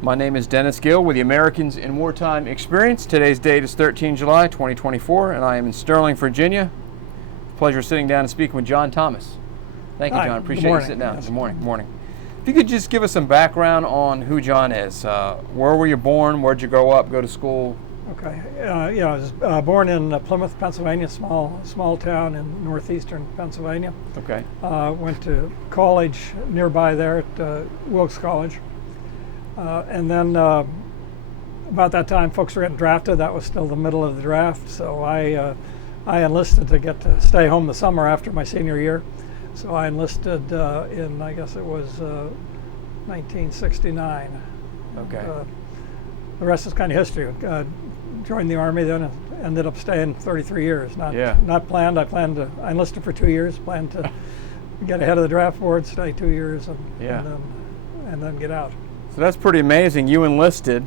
My name is Dennis Gill with the Americans in Wartime Experience. Today's date is 13 July 2024, and I am in Sterling, Virginia. Pleasure sitting down and speaking with John Thomas. Thank you, Hi. John. Appreciate you sitting down. Yes. Good morning. Good morning. If you could just give us some background on who John is. Where were you born? Where'd you grow up? Go to school? Okay. I was born in Plymouth, Pennsylvania, small town in northeastern Pennsylvania. Okay. Went to college nearby there at Wilkes College. And then about that time, folks were getting drafted. That was still the middle of the draft. So I enlisted to get to stay home the summer after my senior year. So I enlisted in, I guess it was 1969. Okay. The rest is kind of history. Joined the Army, then ended up staying 33 years. Not planned. I enlisted for 2 years. Planned to get ahead of the draft board, stay 2 years, and then get out. So that's pretty amazing. You enlisted,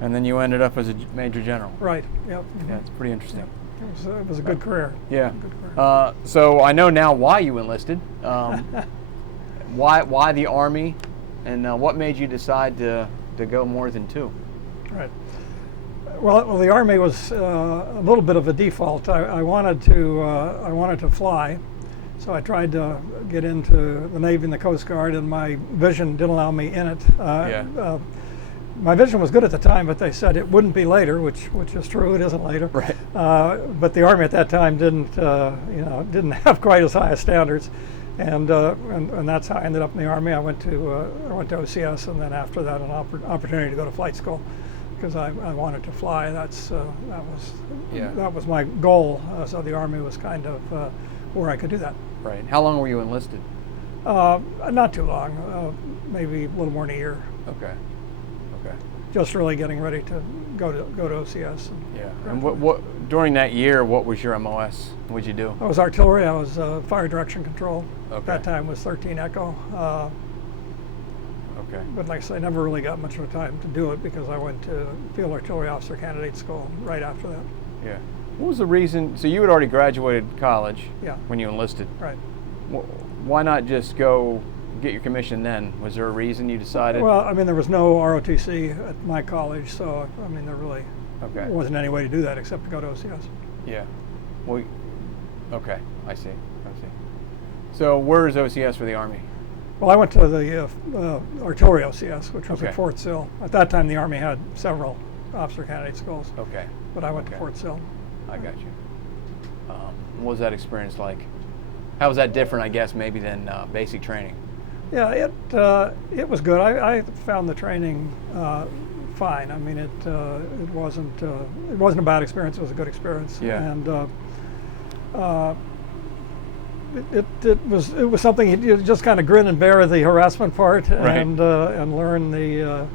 and then you ended up as a major general. Right. Yep. Yeah, it's pretty interesting. Yep. It was a good career. Yeah. Good career. So I know now why you enlisted. Why the Army, and what made you decide to go more than two? Right. Well, the Army was a little bit of a default. I wanted to fly, so I tried to get into the Navy and the Coast Guard, and my vision didn't allow me in it. My vision was good at the time, but they said it wouldn't be later, which is true. It isn't later. Right. But the Army at that time didn't have quite as high as standards, and that's how I ended up in the Army. I went to OCS, and then after that, an opportunity to go to flight school, because I wanted to fly. That was my goal. So the Army was kind of where I could do that. Right. How long were you enlisted? Not too long. Maybe a little more than a year. Okay. Just really getting ready to go to OCS. And what during that year, what was your MOS? What'd you do? I was artillery. I was fire direction control. Okay. At that time was 13 Echo. Okay. But like I say, I never really got much of a time to do it because I went to Field Artillery Officer Candidate School right after that. Yeah. What was the reason? So you had already graduated college. Yeah. When you enlisted. Right. Why not just go get your commission then? Was there a reason you decided? Well, I mean, there was no ROTC at my college, so I mean, there really wasn't any way to do that except to go to OCS. Yeah. Well, okay, I see. So where is OCS for the Army? Well, I went to the Artillery OCS, which was Okay. at Fort Sill. At that time, the Army had several officer candidate schools. Okay. But I went to Fort Sill. I got you. What was that experience like? How was that different, I guess, maybe than basic training? Yeah, it was good. I found the training fine. I mean, it wasn't a bad experience. It was a good experience. Yeah. And it was something you just kind of grin and bear the harassment part, Right. and learn the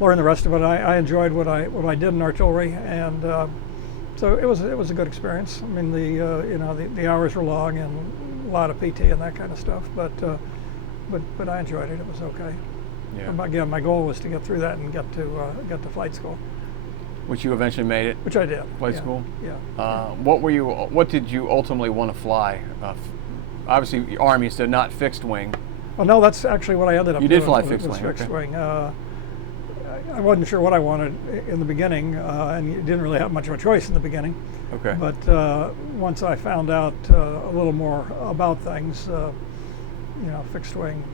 rest of it. I enjoyed what I did in artillery, and so it was a good experience. I mean, the hours were long and a lot of PT and that kind of stuff, but I enjoyed it. It was okay. Yeah. But again, my goal was to get through that and get to flight school. Which you eventually made it. Which I did. Flight school. Yeah. What did you ultimately want to fly? Obviously, Army, so not fixed wing. Well, no, that's actually what I ended up doing. You did fly fixed wing. Fixed Okay. wing. I wasn't sure what I wanted in the beginning, and you didn't really have much of a choice in the beginning. Okay. But once I found out a little more about things, fixed wing,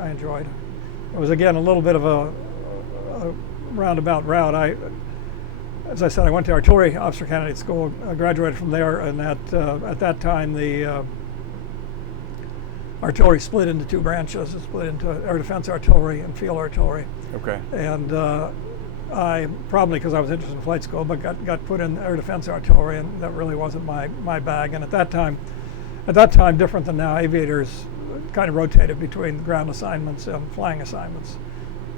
I enjoyed. It was again a little bit of a roundabout route. As I said, I went to Artillery Officer Candidate School. I graduated from there, and at that time the artillery split into two branches. It split into air defense artillery and field artillery. Okay. And I probably because I was interested in flight school, but got put in air defense artillery, and that really wasn't my bag. And at that time, different than now, aviators kind of rotated between ground assignments and flying assignments.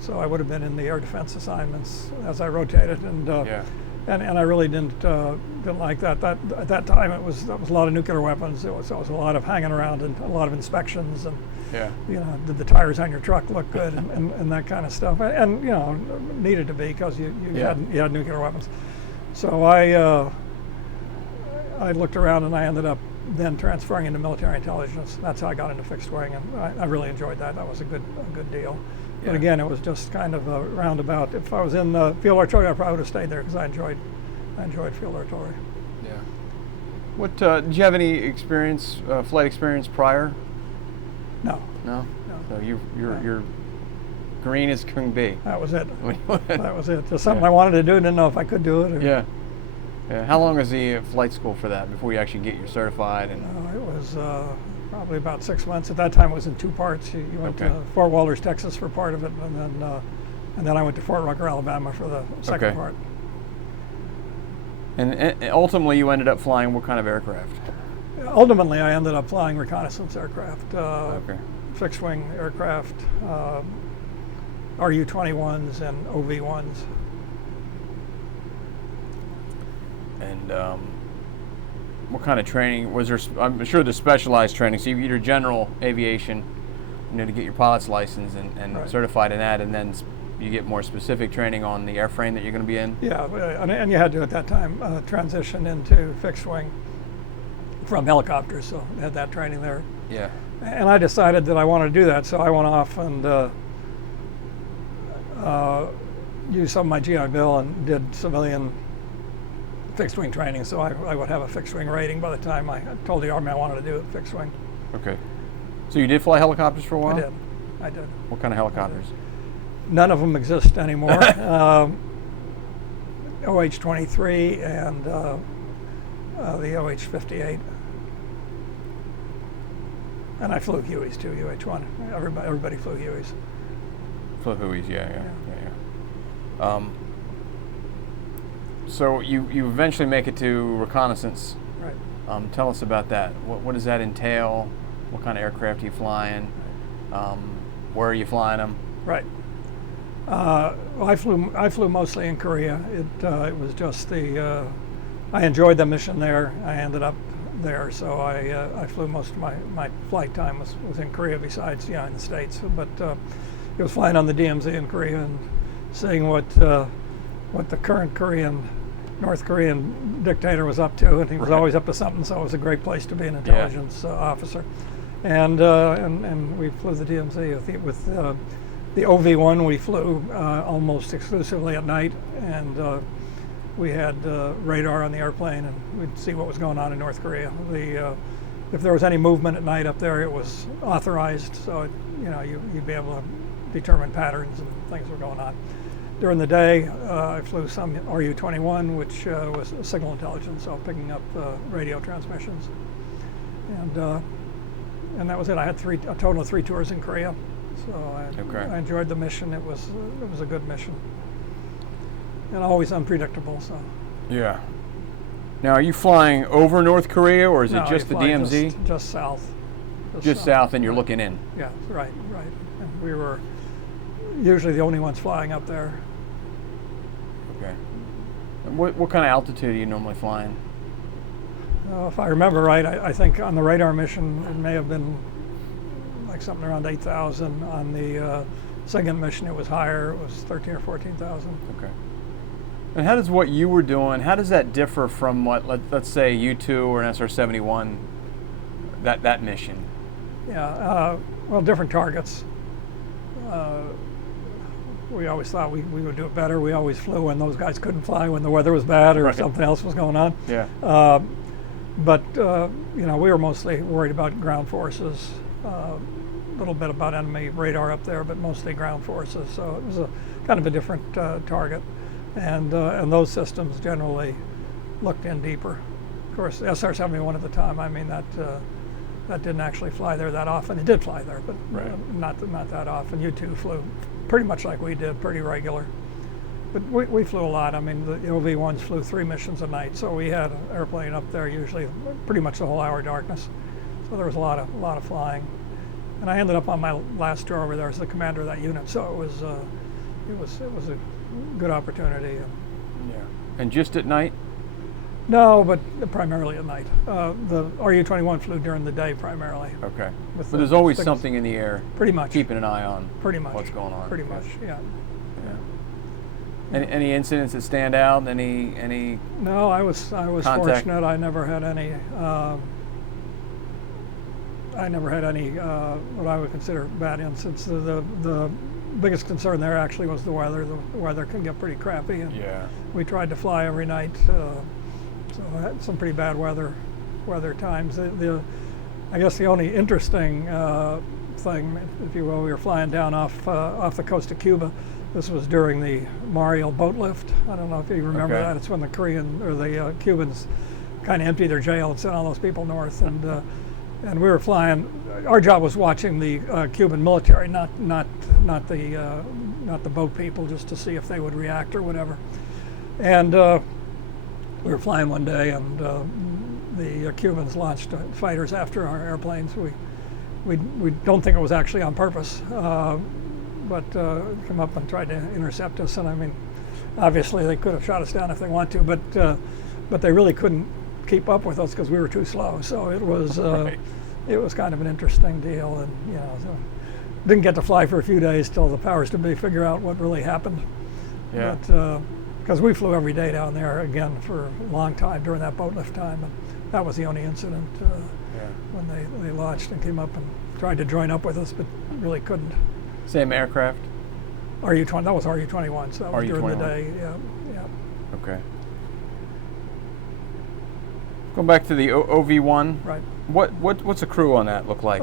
So I would have been in the air defense assignments as I rotated, and I really didn't like that. At that time, that was a lot of nuclear weapons. It was a lot of hanging around and a lot of inspections, and did the tires on your truck look good and that kind of stuff, and needed to be because you had nuclear weapons. So I looked around and I ended up then transferring into military intelligence. That's how I got into fixed wing, and I really enjoyed that. That was a good deal. But again, it was just kind of a roundabout. If I was in field artillery, I probably would have stayed there because I enjoyed field artillery. Yeah. What did you have any experience, flight experience prior? No. No. No. So you're green as can be. That was it. That was it. Just something I wanted to do. Didn't know if I could do it. Or, Yeah. Yeah. How long is the flight school for that before you actually get your certified? And it was probably about 6 months. At that time, it was in 2 parts. You went to Fort Walters, Texas, for part of it, and then I went to Fort Rucker, Alabama, for the second part. And ultimately, you ended up flying what kind of aircraft? Ultimately, I ended up flying reconnaissance aircraft, Okay. fixed-wing aircraft, RU-21s and OV-1s. And what kind of training was there? I'm sure there's specialized training. So you either general aviation, to get your pilot's license and Right. certified in that, and then you get more specific training on the airframe that you're going to be in. Yeah, and you had to at that time transition into fixed-wing from helicopters, so I had that training there. Yeah. And I decided that I wanted to do that, so I went off and used some of my GI Bill and did civilian fixed-wing training, so I would have a fixed-wing rating by the time I told the Army I wanted to do it fixed-wing. Okay. So you did fly helicopters for a while? I did. What kind of helicopters? None of them exist anymore. OH-23 and the OH-58. And I flew Hueys too, UH-1. Everybody flew Hueys. Flew Hueys, yeah. So you eventually make it to reconnaissance. Right. Tell us about that. What does that entail? What kind of aircraft are you flying? Where are you flying them? Right. Well, I flew mostly in Korea. It was just I enjoyed the mission there. I ended up there, so I flew most of my flight time was in Korea, besides in the States. But it was flying on the DMZ in Korea and seeing what the current North Korean dictator was up to, and he was always up to something. So it was a great place to be an intelligence officer. And we flew the DMZ with the OV-1. We flew almost exclusively at night, and we had radar on the airplane, and we'd see what was going on in North Korea. If there was any movement at night up there, it was authorized, so you'd be able to determine patterns and things were going on. During the day, I flew some RU-21, which was signal intelligence, so picking up radio transmissions, and that was it. I had a total of 3 tours in Korea, so I enjoyed the mission. It was a good mission, and always unpredictable. So. Yeah. Now, are you flying over North Korea, or is it just the DMZ? Just south. Just south, and you're looking in. Yeah, right. And we were usually the only ones flying up there. Okay. And what kind of altitude are you normally flying? If I remember right, I think on the radar mission it may have been like something around 8,000. On the SIGINT mission it was higher. It was 13,000 or 14,000. Okay. And how does what you were doing, how does that differ from what, let's say, U-2 or an SR-71, that mission? Yeah, well, different targets. We always thought we would do it better. We always flew when those guys couldn't fly, when the weather was bad or something else was going on. Yeah. But we were mostly worried about ground forces, a little bit about enemy radar up there, but mostly ground forces. So it was a kind of a different target. And those systems generally looked in deeper. Of course, SR-71 at the time, I mean, that didn't actually fly there that often. It did fly there, but not that often. U-2 flew pretty much like we did, pretty regular. But we flew a lot. I mean, the OV-1s flew 3 missions a night, so we had an airplane up there usually pretty much the whole hour darkness. So there was a lot of flying. And I ended up on my last tour over there as the commander of that unit, so it was a good opportunity. Yeah. And just at night? No, but primarily at night. The RU-21 flew during the day primarily. Okay. But there's always something in the air. Pretty much. Keeping an eye on. Pretty much. What's going on. Pretty much, yeah. Any incidents that stand out? Any? No, I was fortunate. I never had any. What I would consider bad incidents. The biggest concern there actually was the weather. The weather can get pretty crappy, and Yeah. we tried to fly every night, so I had some pretty bad weather times. I guess the only interesting thing, if you will, we were flying down off the coast of Cuba. This was during the Mariel boat lift. I don't know if you remember Okay. that. It's when the Cubans kind of emptied their jail and sent all those people north, and we were flying. Our job was watching the Cuban military, not the boat people, just to see if they would react or whatever. And we were flying one day, and the Cubans launched fighters after our airplanes. We don't think it was actually on purpose, but come up and tried to intercept us. And I mean, obviously they could have shot us down if they want to, but they really couldn't keep up with us because we were too slow. So it was Right. it was kind of an interesting deal, and so didn't get to fly for a few days till the powers to be figure out what really happened. Yeah. But because we flew every day down there again for a long time during that boat lift time, and that was the only incident when they launched and came up and tried to join up with us, but really couldn't. Same aircraft? RU-20, that was RU-21, so that was during the RU-21. day. Yeah. Okay. Going back to the OV-1, Right. what's a crew on that look like?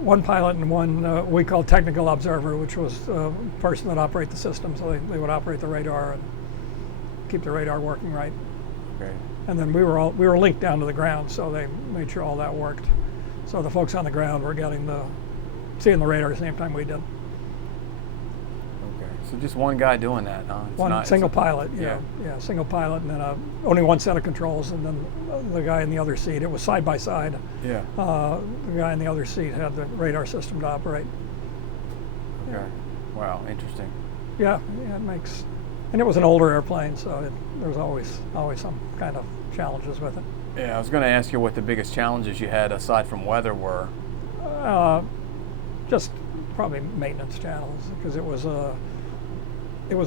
One pilot and one we called technical observer, which was a person that operated the system, so they would operate the radar and keep the radar working right. Okay. And then we were linked down to the ground, so they made sure all that worked. So the folks on the ground were seeing the radar at the same time we did. Okay. So just one guy doing that, huh? It's Single pilot, yeah. yeah, single pilot, and then only one set of controls, and then the guy in the other seat. It was side by side. Yeah. The guy in the other seat had the radar system to operate. Okay. Wow, interesting. Yeah, it makes, and it was an older airplane, so there was always some kind of challenges with it. Yeah, I was going to ask you what the biggest challenges you had aside from weather were. Just probably maintenance channels, because it was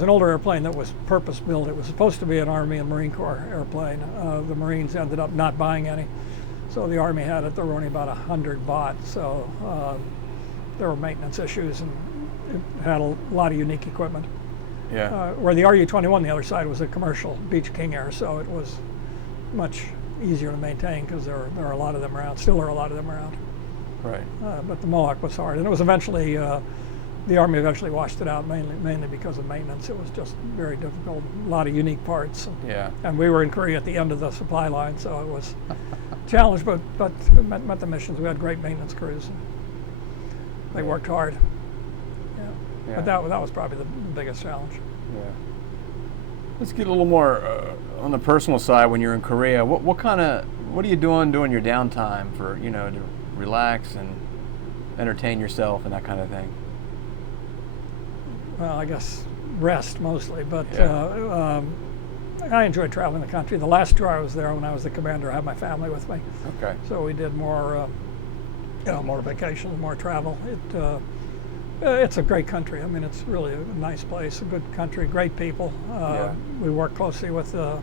an older airplane that was purpose built. It was supposed to be an Army and Marine Corps airplane. The Marines ended up not buying any, so the Army had it. There were only about 100 bought, so there were maintenance issues, and it had a lot of unique equipment. Yeah. Where the RU-21, the other side, was a commercial Beech King Air, so it was much easier to maintain because there are a lot of them around. Still are a lot of them around. Right. But the Mohawk was hard, and it was eventually the Army eventually washed it out mainly because of maintenance. It was just very difficult. A lot of unique parts. Yeah. And we were in Korea at the end of the supply line, so it was a challenge, but we met the missions. We had great maintenance crews. They worked hard. Yeah. But that was probably the biggest challenge. Yeah. Let's get a little more on the personal side. When you're in Korea, what are you doing during your downtime for to relax and entertain yourself and that kind of thing? Well, I guess rest mostly, but Yeah. I enjoyed traveling the country. The last tour I was there when I was the commander, I had my family with me, Okay. so we did more vacations, more travel. It's a great country. I mean, it's really a nice place, a good country, great people. Yeah. We work closely with the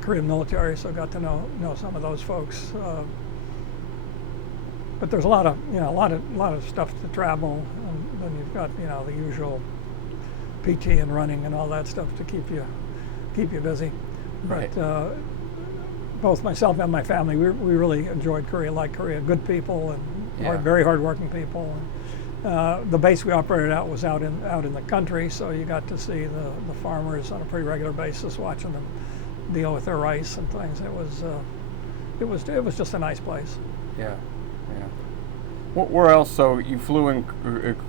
Korean military, so got to know some of those folks. But there's a lot of stuff to travel, and then you've got the usual PT and running and all that stuff to keep you busy. Right. But both myself and my family, we really enjoyed Korea. Liked Korea, good people and Yeah. very hardworking people. And, the base we operated out was out in the country, so you got to see the farmers on a pretty regular basis, watching them deal with their rice and things. It was just a nice place. Yeah. Yeah. Where else? So you flew in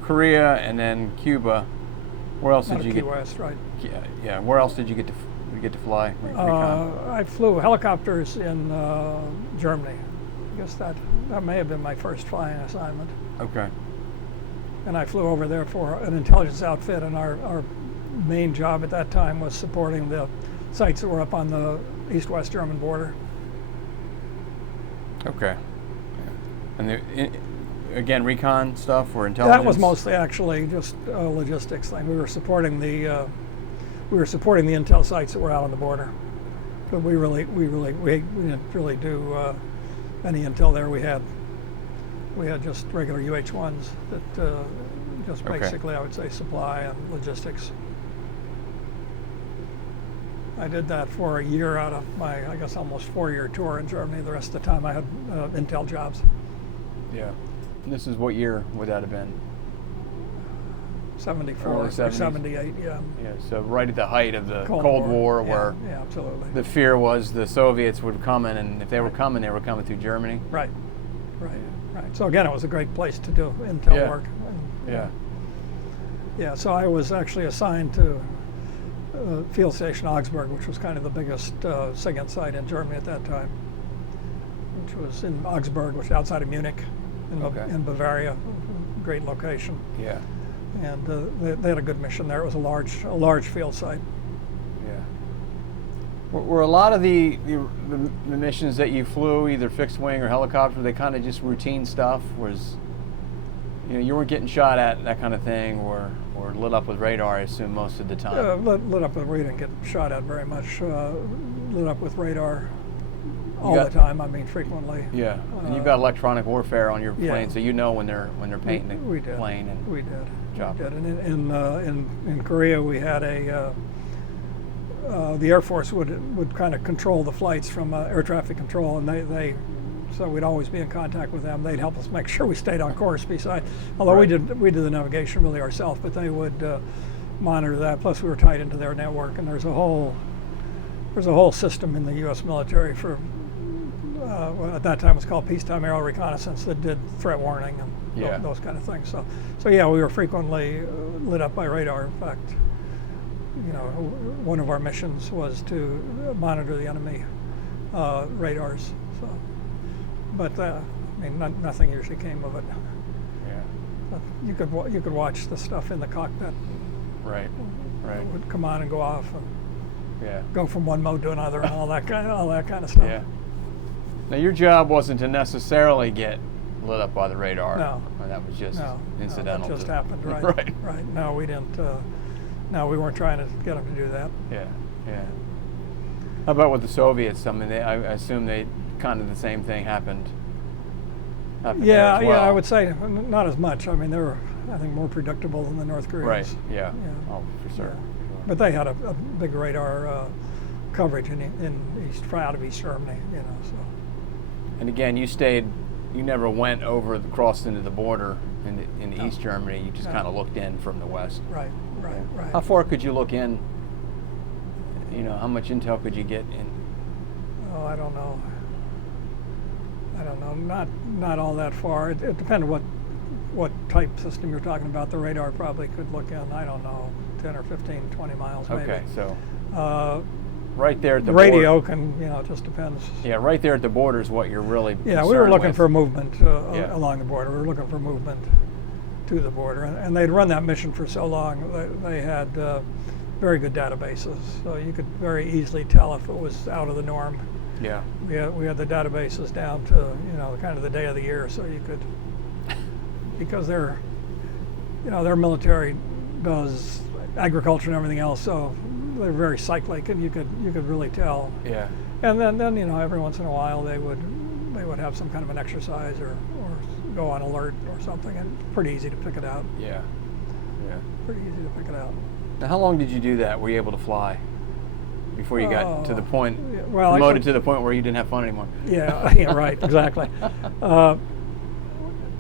Korea and then Cuba. Where else Out did of you Key get? West, right? Yeah. Where else did you get to fly? Recon? I flew helicopters in Germany. I guess that may have been my first flying assignment. Okay. And I flew over there for an intelligence outfit, and our main job at that time was supporting the sites that were up on the east-west German border. Okay. Yeah. And again, recon stuff or intelligence? That was mostly actually just a logistics thing. We were supporting the intel sites that were out on the border, but we didn't really do any intel there. We had just regular UH-1s that just Okay. basically, I would say, supply and logistics. I did that for a year out of my, I guess, almost 4-year tour in Germany. The rest of the time I had Intel jobs. Yeah. And this is what year would that have been? 74, Early 70s. 78, yeah. Yeah, so right at the height of the Cold Cold War, War, where yeah, absolutely. the fear was the Soviets would come in, and if they were coming, they were coming through Germany. Right. So again, it was a great place to do Intel Yeah. work. And, Yeah. Yeah, so I was actually assigned to Field Station Augsburg, which was kind of the biggest SIGINT site in Germany at that time, which was in Augsburg, which is outside of Munich, Okay. in Bavaria. Great location. Yeah. And they had a good mission there. It was a large field site. Yeah. Were a lot of the missions that you flew, either fixed wing or helicopter, they kind of just routine stuff? Was, you weren't getting shot at, that kind of thing, or lit up with radar, I assume, most of the time? Lit up with, we didn't get shot at very much. Lit up with radar all got- the time. I mean, frequently. Yeah. And you've got electronic warfare on your yeah. plane, so you know when they're painting the We did. plane. And We did. Job. We did. And in Korea, we had the Air Force would kind of control the flights from air traffic control, and so we'd always be in contact with them. They'd help us make sure we stayed on course. Although Right. we did the navigation really ourselves, but they would monitor that. Plus, we were tied into their network, and there's a whole system in the U.S. military for well, at that time it was called peacetime aerial reconnaissance, that did threat warning and Yeah. those kind of things. So yeah, we were frequently lit up by radar. In fact, one of our missions was to monitor the enemy radars. So, but I mean, nothing usually came of it. Yeah. But you could watch the stuff in the cockpit. Right. Right. It would come on and go off, and Yeah. go from one mode to another, and all that kind of stuff. Yeah. Now, your job wasn't to necessarily get lit up by the radar. No. Or that was just incidental. No, that just to, happened, right? Right. No, we didn't. No, we weren't trying to get them to do that. Yeah. Yeah. How about with the Soviets? I mean, I assume they kind of the same thing happened. There Yeah, as well. I would say not as much. I mean, they were, I think, more predictable than the North Koreans. Right. Yeah. Yeah. Oh, for sure. Yeah. But they had a big radar coverage in out of East Germany, So. And again, you never went crossed into the border in East Germany. You just No. kind of looked in from the west. Right. How far could you look in? How much intel could you get in? Oh, I don't know. Not all that far. It depended what type system you're talking about. The radar probably could look in, I don't know, 10 or 15, 20 miles maybe. Okay, so right there at the The radio border. can, it just depends. Yeah, right there at the border is what you're really Yeah, we were concerned looking with. for movement Yeah. along the border. We were looking for movement to the border. And they'd run that mission for so long, they had very good databases. So you could very easily tell if it was out of the norm. Yeah. We had the databases down to, kind of the day of the year, so you could, because their military does agriculture and everything else, so they're very cyclic, and you could really tell. Yeah. And then every once in a while they would have some kind of an exercise or go on alert or something, and pretty easy to pick it out. Yeah. Yeah. Pretty easy to pick it out. Now, how long did you do that? Were you able to fly before you got to the point, well, promoted to the point where you didn't have fun anymore? Yeah, right, exactly.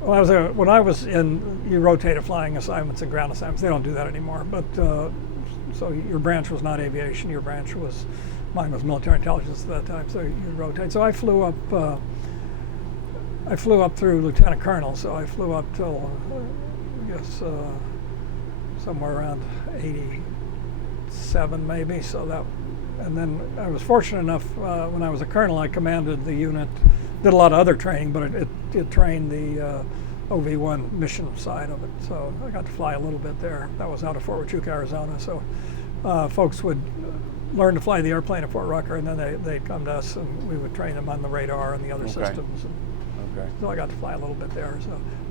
When I was in, you rotated flying assignments and ground assignments. They don't do that anymore. But so your branch was not aviation. Your branch mine was military intelligence at that time. So you rotate. So I flew up through lieutenant colonel. So I flew up till I guess somewhere around 87 maybe. And then I was fortunate enough when I was a colonel, I commanded the unit. Did a lot of other training, but it trained the OV-1 mission side of it. So I got to fly a little bit there. That was out of Fort Huachuca, Arizona. So folks would learn to fly the airplane at Fort Rucker, and then they'd come to us, and we would train them on the radar and the other systems. Okay. So I got to fly a little bit there.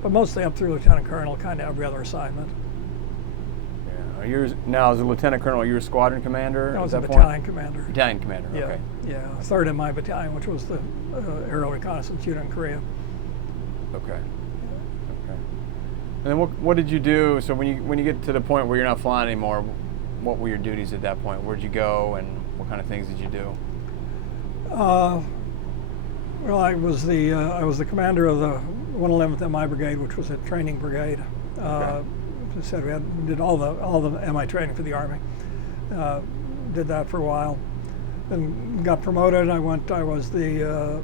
But mostly up through lieutenant colonel, kind of every other assignment. Now, as a lieutenant colonel, you're a squadron commander? I was at a that battalion point? commander. Battalion commander, Yeah, okay. yeah. Third in my battalion, which was the aerial reconnaissance unit in Korea. Okay. And then what did you do? So when you get to the point where you're not flying anymore, what were your duties at that point? Where'd you go, and what kind of things did you do? Well, I was the commander of the 111th MI Brigade, which was a training brigade. Okay. As I said, we did all the MI training for the Army. Did that for a while, then got promoted. I was the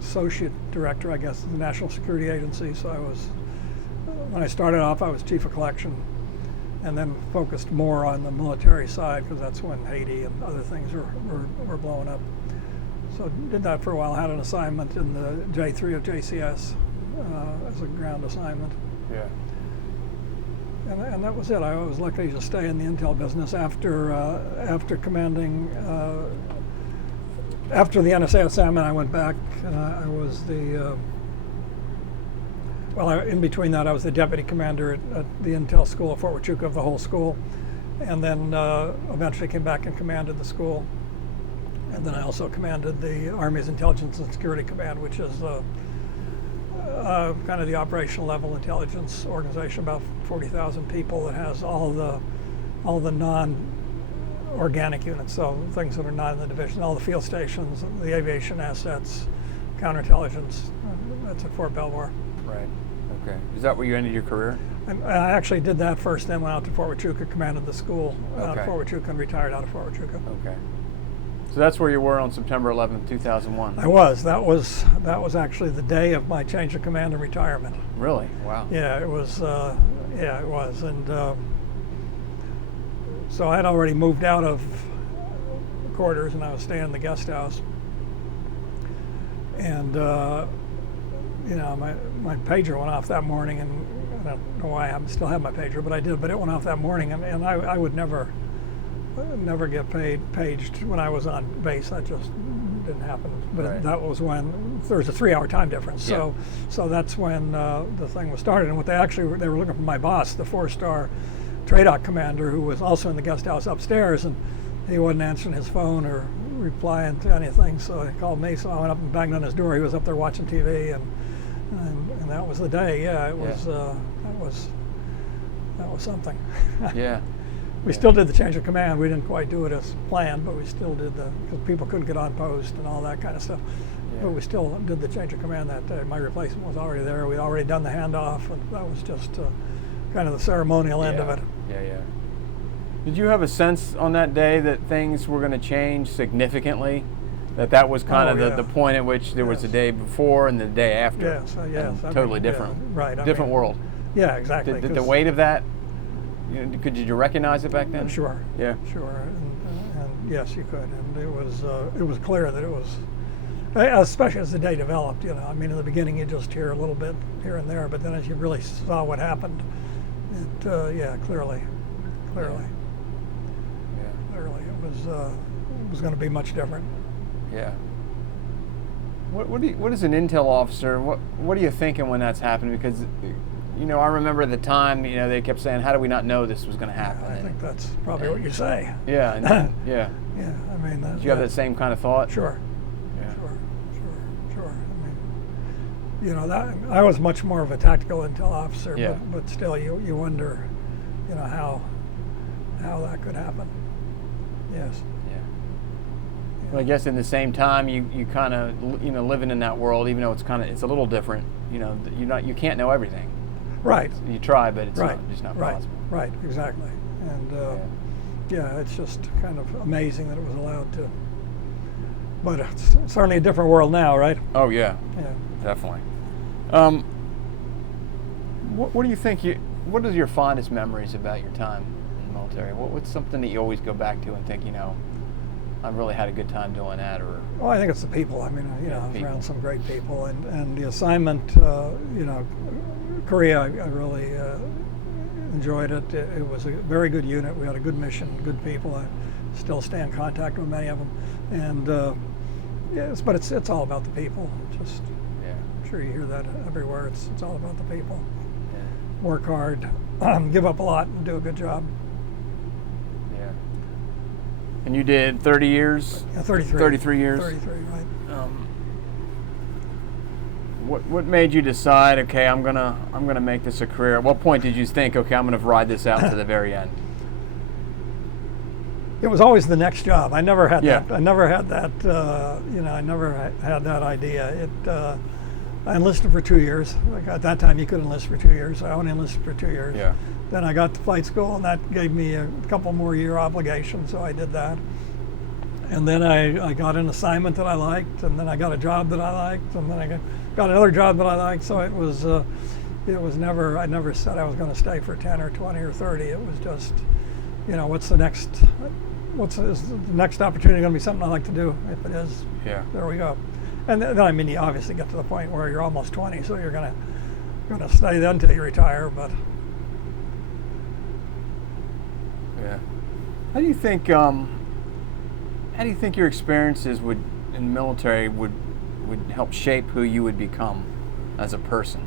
associate director, I guess, of the National Security Agency. So when I started off, I was chief of collection, and then focused more on the military side, because that's when Haiti and other things were blowing up. So did that for a while. Had an assignment in the J3 of JCS as a ground assignment. Yeah. And that was it. I was lucky to stay in the intel business after commanding. After the NSA assignment, I went back. I was the in between that, I was the deputy commander at the intel school at Fort Huachuca of the whole school, and then eventually came back and commanded the school. And then I also commanded the Army's Intelligence and Security Command, which is kind of the operational level intelligence organization, about 40,000 people, that has all the non-organic units, so things that are not in the division, all the field stations, the aviation assets, counterintelligence. That's at Fort Belvoir. Right. Okay. Is that where you ended your career? And I actually did that first, then went out to Fort Huachuca, commanded the school out of Fort Huachuca, and retired out of Fort Huachuca. Okay. So that's where you were on September 11th, 2001. I was. That was actually the day of my change of command and retirement. Really? Wow. Yeah, it was. It was, and so I had already moved out of quarters, and I was staying in the guest house. And my pager went off that morning, and I don't know why I still have my pager, but I did. But it went off that morning, and I would never get paged when I was on base. That just didn't happen. But Right. that was when there was a 3-hour time difference. Yeah. So that's when the thing was started. And what they were looking for my boss, the 4-star TRADOC commander, who was also in the guest house upstairs, and he wasn't answering his phone or replying to anything. So he called me. So I went up and banged on his door. He was up there watching TV, and that was the day. Yeah, it was. That was something. Yeah. We still did the change of command. We didn't quite do it as planned, but we still did because people couldn't get on post and all that kind of stuff. Yeah. But we still did the change of command that day. My replacement was already there. We'd already done the handoff, and that was just kind of the ceremonial end of it. Yeah. Did you have a sense on that day that things were going to change significantly? That was kind of the point at which there was the day before and the day after? Yes. Totally different. Yeah, right. Different world. Yeah, exactly. Did the weight of that, could you recognize it back then? Sure. Yeah. Sure. And yes, you could. And it was clear that it was, especially as the day developed. I mean, in the beginning you just hear a little bit here and there, but then as you really saw what happened, clearly. Yeah. Clearly, it was going to be much different. Yeah. What is an intel officer? What are you thinking when that's happening? Because I remember at the time, they kept saying, "How do we not know this was going to happen?" I think that's probably what you say. Yeah. Yeah. Yeah. I mean, did you have that same kind of thought? Sure. Yeah. Sure. I mean, that I was much more of a tactical intel officer, Yeah. but still, you wonder, how that could happen. Yes. Well, I guess in the same time, you kind of living in that world, even though it's a little different. You can't know everything. Right. You try, but it's right. just not right. possible. Right. Exactly. And it's just kind of amazing that it was allowed to. But it's certainly a different world now, right? Oh yeah. Yeah. Definitely. What do you think? What are your fondest memories about your time in the military? What's something that you always go back to and think, I've really had a good time doing that, or? Well, I think it's the people. I mean, I was around some great people, and the assignment, Korea, I really enjoyed it. It was a very good unit. We had a good mission, good people. I still stay in contact with many of them, and but it's all about the people. Just, I'm sure you hear that everywhere. It's all about the people. Yeah. Work hard, give up a lot, and do a good job. And you did 30 years? Yeah, 33. 33 years? 33, right. What made you decide? Okay, I'm gonna make this a career. At what point did you think, okay, I'm gonna ride this out to the very end? It was always the next job. I never had Yeah. that. I never had that. I never had that idea. I enlisted for 2 years. Like at that time, you could enlist for 2 years. I only enlisted for 2 years. Yeah. Then I got to flight school, and that gave me a couple more year obligation, so I did that. And then I got an assignment that I liked, and then I got a job that I liked, and then I got another job that I liked. So it was never. I never said I was going to stay for 10 or 20 or 30. It was just, what's the next? Is the next opportunity going to be something I like to do? If it is, Yeah. there we go. And then you obviously get to the point where you're almost 20, so you're gonna stay then until you retire. But Yeah. How do you think your experiences in the military would help shape who you would become as a person?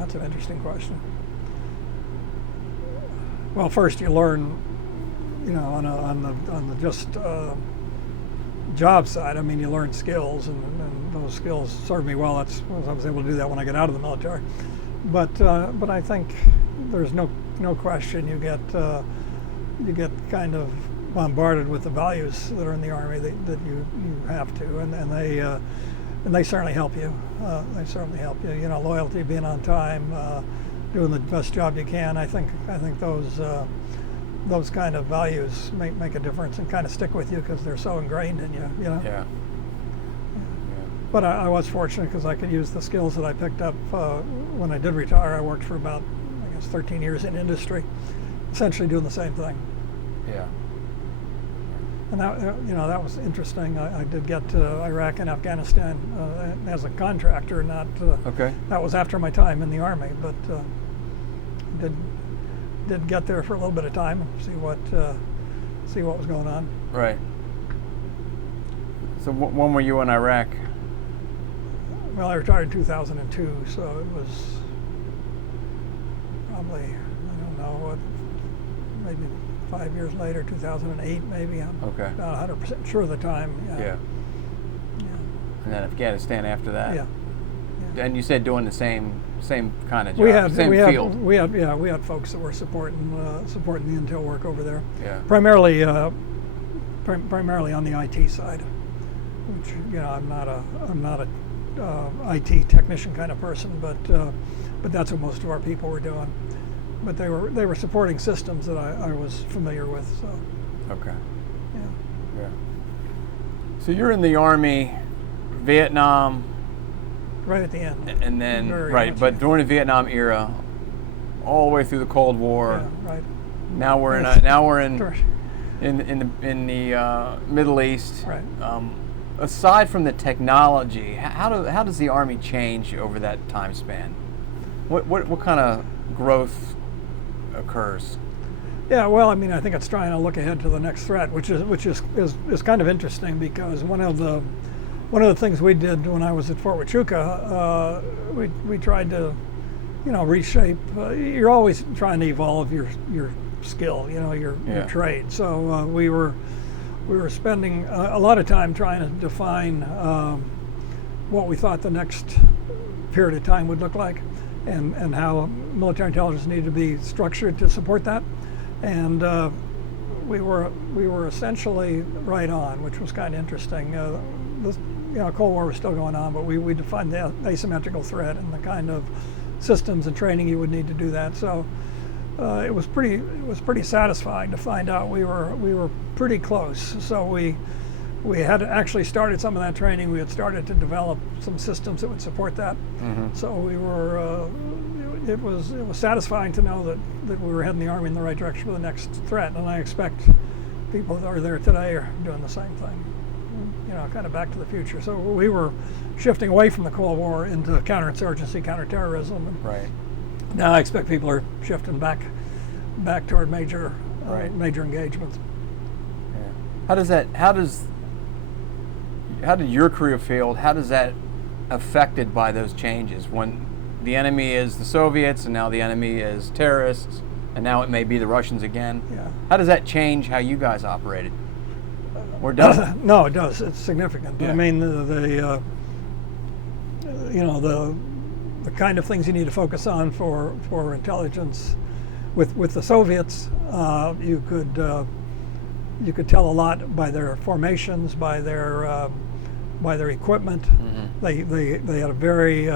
that's an interesting question. Well, first you learn, on the just job side. I mean, you learn skills, and those skills served me well. I was able to do that when I got out of the military. But I think there's no question you get kind of bombarded with the values that are in the Army that you have to, and they certainly help you. They certainly help you. Loyalty, being on time, doing the best job you can. I think those kind of values make a difference and kind of stick with you because they're so ingrained in you. Yeah. But I was fortunate because I could use the skills that I picked up when I did retire. I worked for about, 13 years in industry, essentially doing the same thing. Yeah. And that was interesting. I did get to Iraq and Afghanistan as a contractor, not. Okay. That was after my time in the Army, but did get there for a little bit of time and see what was going on. Right. So when were you in Iraq? Well, I retired in 2002, so it was probably, I don't know, maybe 5 years later, 2008 maybe. I'm Okay. about 100% sure of the time. Yeah. And then Afghanistan after that. Yeah. And you said doing the same kind of job, We had field. we had folks that were supporting the intel work over there. Yeah. Primarily on the IT side, which I'm not a IT technician kind of person, but that's what most of our people were doing. But they were supporting systems that I was familiar with. So. Okay. Yeah. Yeah. So you're in the Army, Vietnam. Right at the end. And then Very much, but yeah. during the Vietnam era, all the way through the Cold War. Yeah, right. Now we're in Sure. in the Middle East. Right. Aside from the technology, how does the Army change over that time span? What kind of growth occurs? Yeah, well, I think it's trying to look ahead to the next threat, which is kind of interesting because one of the things we did when I was at Fort Huachuca, we tried to, reshape. You're always trying to evolve your skill, your trade. So we were spending a lot of time trying to define what we thought the next period of time would look like, and how military intelligence needed to be structured to support that. And we were essentially right on, which was kind of interesting. Cold War was still going on, but we defined the asymmetrical threat and the kind of systems and training you would need to do that. So it was pretty satisfying to find out we were pretty close. So we had actually started some of that training. We had started to develop some systems that would support that. Mm-hmm. So we were. It was satisfying to know that we were heading the Army in the right direction for the next threat, and I expect people that are there today are doing the same thing. Kind of back to the future. So we were shifting away from the Cold War into counterinsurgency, counterterrorism. And right. Now I expect people are shifting back toward major engagements. Yeah. How did your career field? How does that affected by those changes when the enemy is the Soviets and now the enemy is terrorists and now it may be the Russians again? Yeah. How does that change how you guys operated? Or does it? No, it does. It's significant. Yeah. I mean, the kind of things you need to focus on for intelligence. With the Soviets, you could tell a lot by their formations, by their equipment. Mm-hmm. They had a very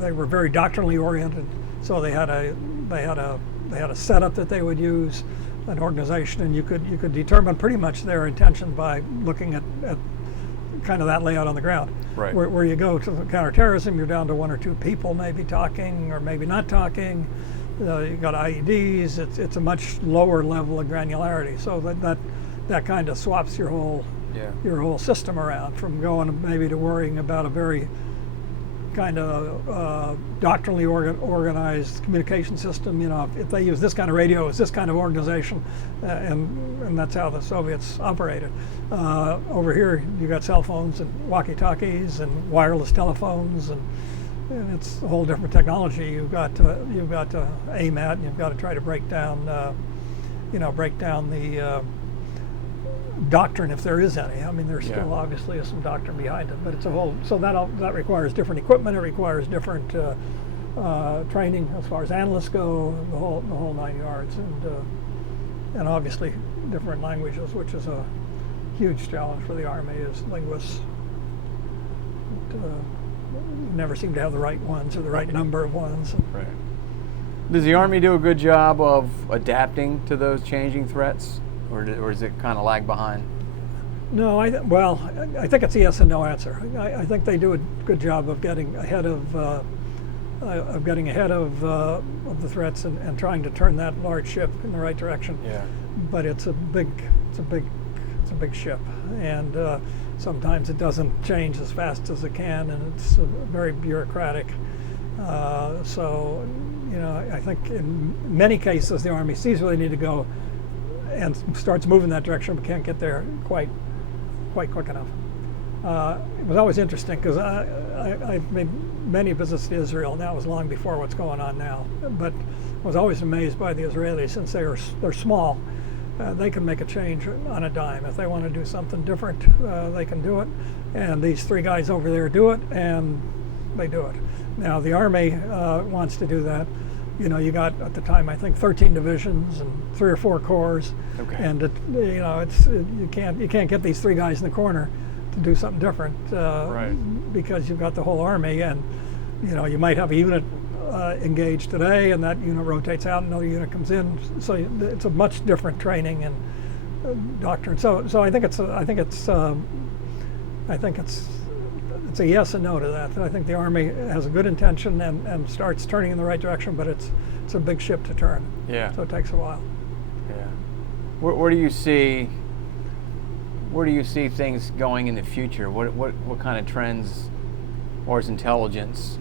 they were very doctrinally oriented, so they had a setup that they would use, an organization, and you could determine pretty much their intention by looking at kind of that layout on the ground. Right. Where you go to counterterrorism, you're down to one or two people maybe talking or maybe not talking. You got IEDs. It's a much lower level of granularity. So that kind of swaps your whole system around, from going maybe to worrying about a very kind of doctrinally organized communication system. If they use this kind of radio, it's this kind of organization, and that's how the Soviets operated. Over here, you got cell phones and walkie-talkies and wireless telephones, and it's a whole different technology. You've got to aim at, and you've got to try to break down the doctrine, if there is any. I mean, there's still obviously some doctrine behind it, but it's a whole. So that requires different equipment. It requires different training as far as analysts go. The whole 9 yards, and obviously different languages, which is a huge challenge for the Army as linguists. Never seem to have the right ones or the right number of ones. Right. Does the Army do a good job of adapting to those changing threats, or does it kind of lag behind? No, I think it's a yes and no answer. I think they do a good job of getting ahead of the threats and trying to turn that large ship in the right direction. Yeah. But it's a big ship, and sometimes it doesn't change as fast as it can, and it's very bureaucratic. So, I think in many cases the Army sees where they need to go and starts moving that direction, but can't get there quite quick enough. It was always interesting because I made many visits to Israel, and that was long before what's going on now. But I was always amazed by the Israelis, since they're small. They can make a change on a dime. If they want to do something different, they can do it. And these three guys over there do it, and they do it. Now the Army wants to do that. You got at the time, I think, 13 divisions and 3 or 4 corps. Okay. And you can't get these three guys in the corner to do something different, Right. Because you've got the whole Army, and you might have a unit engaged today, and that unit rotates out, and another unit comes in. So it's a much different training and doctrine. So I think it's a yes and no to that. I think the Army has a good intention and starts turning in the right direction, but it's a big ship to turn. Yeah. So it takes a while. Yeah. Where do you see things going in the future? What kind of trends, or as intelligence,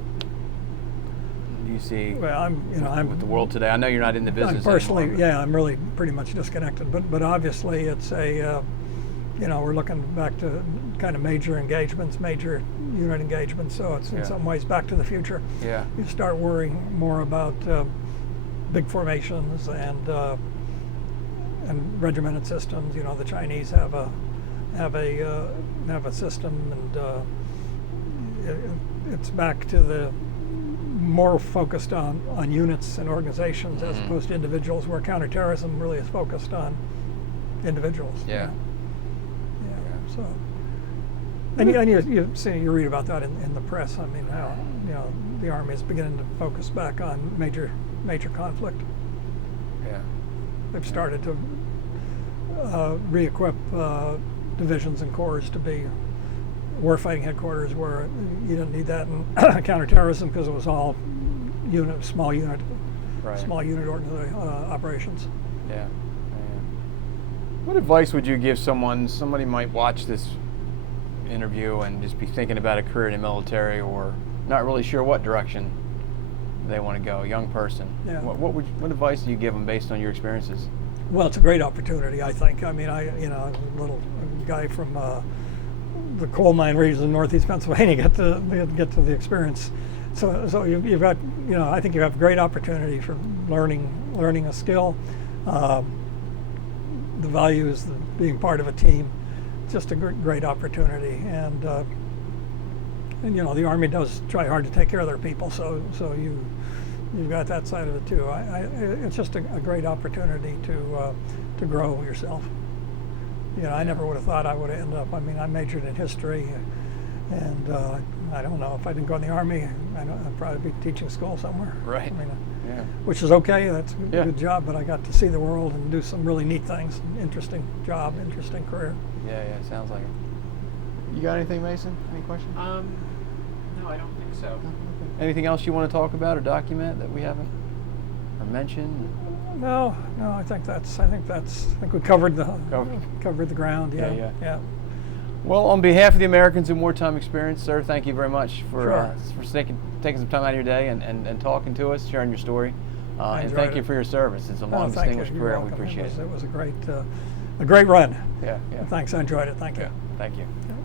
do you see? Well, I'm with the world today. I know you're not in the business personally, anymore. I'm really pretty much disconnected. But obviously, it's a we're looking back to kind of major engagements, major unit engagements. So it's in some ways back to the future. Yeah. You start worrying more about big formations and regimented systems. The Chinese have a system, and it's back to the more focused on units and organizations as opposed to individuals, where counterterrorism really is focused on individuals. Yeah. So, and you read about that in the press. I mean, how the Army is beginning to focus back on major conflict. Yeah. They've started to re-equip divisions and corps to be warfighting headquarters, where you didn't need that in counterterrorism because it was all small unit operations. Yeah. What advice would you give somebody might watch this interview and just be thinking about a career in the military, or not really sure what direction they want to go, young person? Yeah. What advice do you give them based on your experiences? Well, it's a great opportunity, I think. I mean, I a little guy from the coal mine region in northeast Pennsylvania get to the experience. So you've got, I think you have great opportunity for learning a skill. The value is being part of a team. Just a great opportunity, and and you know, the Army does try hard to take care of their people, so you've got that side of it too. It's just a great opportunity to grow yourself. You know, I never would have thought I would have ended up. I mean, I majored in history, and I don't know if I didn't go in the Army, I'd probably be teaching school somewhere. Right. I mean, Yeah. which is okay. That's a Yeah. good job, but I got to see the world and do some really neat things. Interesting job, interesting career. Yeah, sounds like it. You got anything, Mason? Any questions? No, I don't think so. Anything else you want to talk about or document that we haven't or mentioned? No, I think we covered the ground. Yeah. Yeah. Well, on behalf of the Americans in Wartime Experience, sir, thank you very much for Sure. taking some time out of your day and talking to us, sharing your story. I And enjoyed thank it. you for your service. It's a long, Thank you. distinguished You're career, and we welcome. appreciate it. It was a great run. Yeah. Thanks, I enjoyed it. Thank you. Thank you. Yeah.